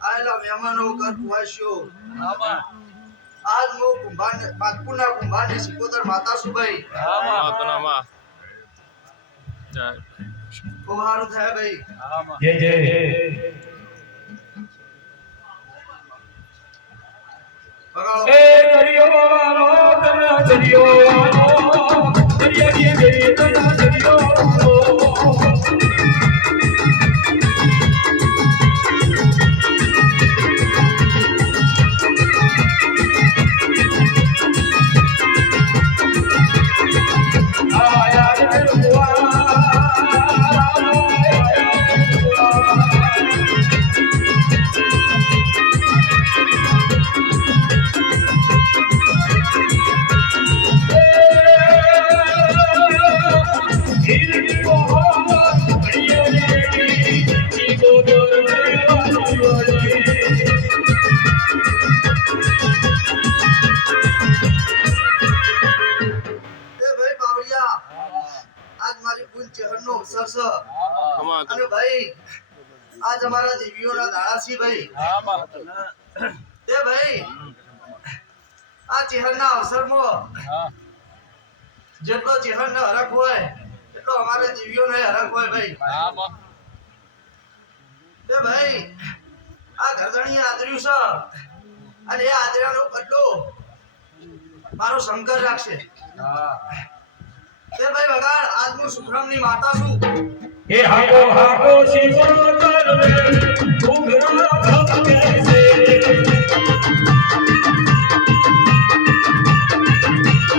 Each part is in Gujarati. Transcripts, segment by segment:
આયેલા મહેમાનો ઘર પહોંચ્યો આજ મો કુંભાર પાટપુરના કુંભારની સિકોતર માતા સુભાઈ માતાના માં જય ખૂબ સારું થાય ભાઈ જય જય એ દરિયો વાળો તને દરિયો વાળો દરિયા ની ગઈ તને દરિયો વાળો અને ભાઈ આજ અમારા દેવીઓના દાડા છે ભાઈ તે ભાઈ આ ચહેરના અવસરમાં જેટલો ચહેરનો હરખ હોય એટલો અમારા દેવીઓનો હરખ હોય ભાઈ તે ભાઈ આ ગરદણી આદર્યું છે અને એ આદર્યાનો બદલો મારો શંકર રાખશે તે ભાઈ વગાડ આજ હું સુખરામની માતા છું એ હાકો હાકો શિવોતર રે ઉઘરા ભક્ત છે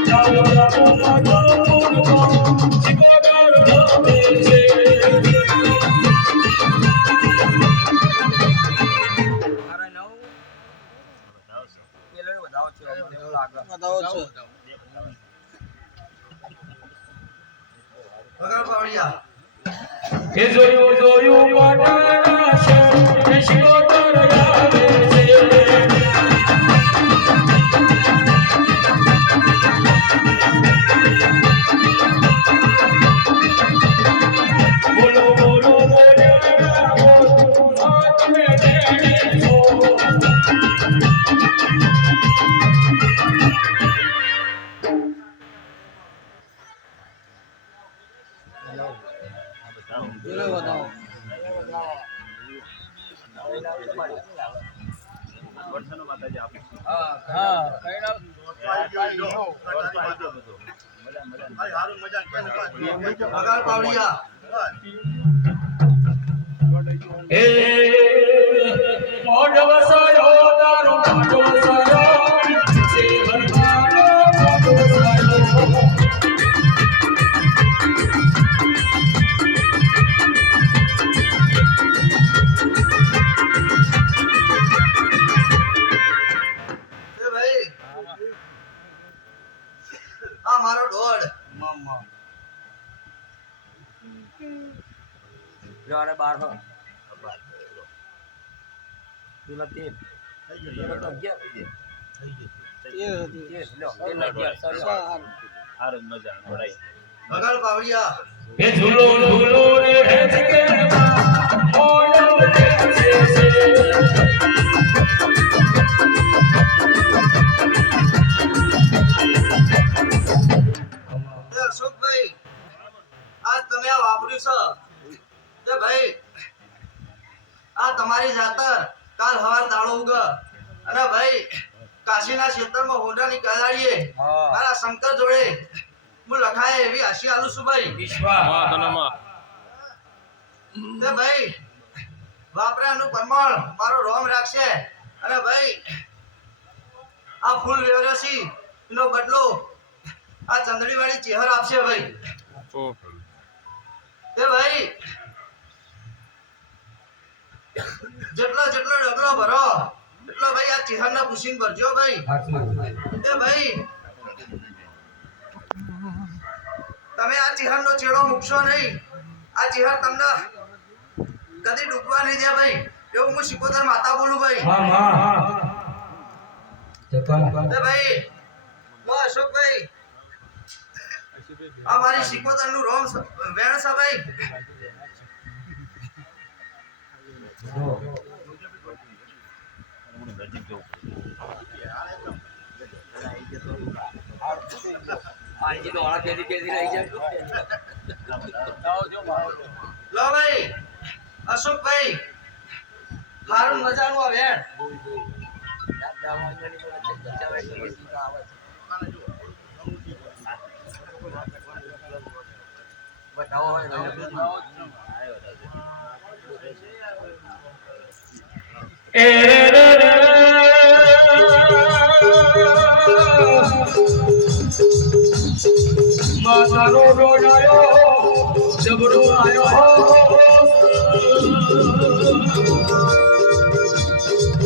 ચાલો રાખો માતો શિવોતર ભક્ત છે મારા નવ પેલો વધાવો છે વધાવો છે વગાડ પાવડિયા એ જોયું પાટણા છે શિવોતર આવે છે બોલો બોલો બોલ્યા તમે દેણી છો વગાડ પાવડિયા એ મોઢ વસાયો તારો મોઢ વસાયો છે ભરવાનો મોઢ વસાયો મારો દોડ યાર 12 પેલા 13 વગાડ પાવડિયા એ ઝૂલો ઝૂલો રે હેજ કે ઓલો રે છે અશોકભાઈ આજ તમે આ વાપર્યું છે તે ભાઈ આ તમારી જાતર કાલ હવાર દાડો ઉગ અને ભાઈ કાશીના ક્ષેત્રમાં હોંડાની કલાડીએ મારા શંકર જોડે હું લખાય એવી આશી આલુ છું ભાઈ તે ભાઈ વાપરાનું પરમાણ મારો રોમ રાખશે અને ભાઈ આ ફૂલ વેરસી એનો બદલો આ ચંદડી વાળી ચહેર આપશે ભાઈ તે ભાઈ જેટલો જેટલો ડગલો ભરો એટલો ભાઈ આ ચહેર ના પૂછીને ભરજો ભાઈ તે ભાઈ તમે આ ચહેર નો છેડો મૂકશો નહીં આ ચહેર તમને કદી ડૂબવા નહીં દે ભાઈ એવું હું શિકોતર માતા બોલું ભાઈ તે ભાઈ અશોકભાઈ આ મારી શિકોતર નું રોમ વેણ છે ભાઈ આજી તો વાળા કેદી કેદી રહી જાય લો ભાઈ અશોકભાઈ હારું મજાનું આ વેણ એ રે રે માતાનો રોડાયો જબરો આયો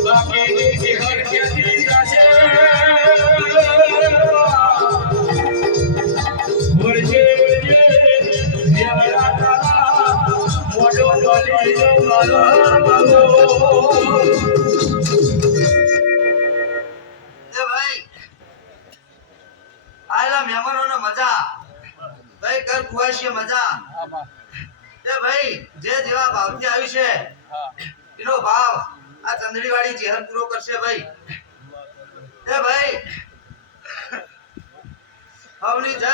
બાકીની જીવન કેતી જાશે વરજે વરજે દેવરા તારા મોઢો બોલી જો મારો એ ભાઈ આયલા મહેમાનોને મજા ભાઈ કર ખુવાશી મજા એ ભાઈ જે જેવા ભાવથી આવ્યું છે એનો ભાવ આ ચંદડીવાળી ચહેર પૂરો કરશે ભાઈ એ ભાઈ હવની જય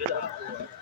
દેખાણો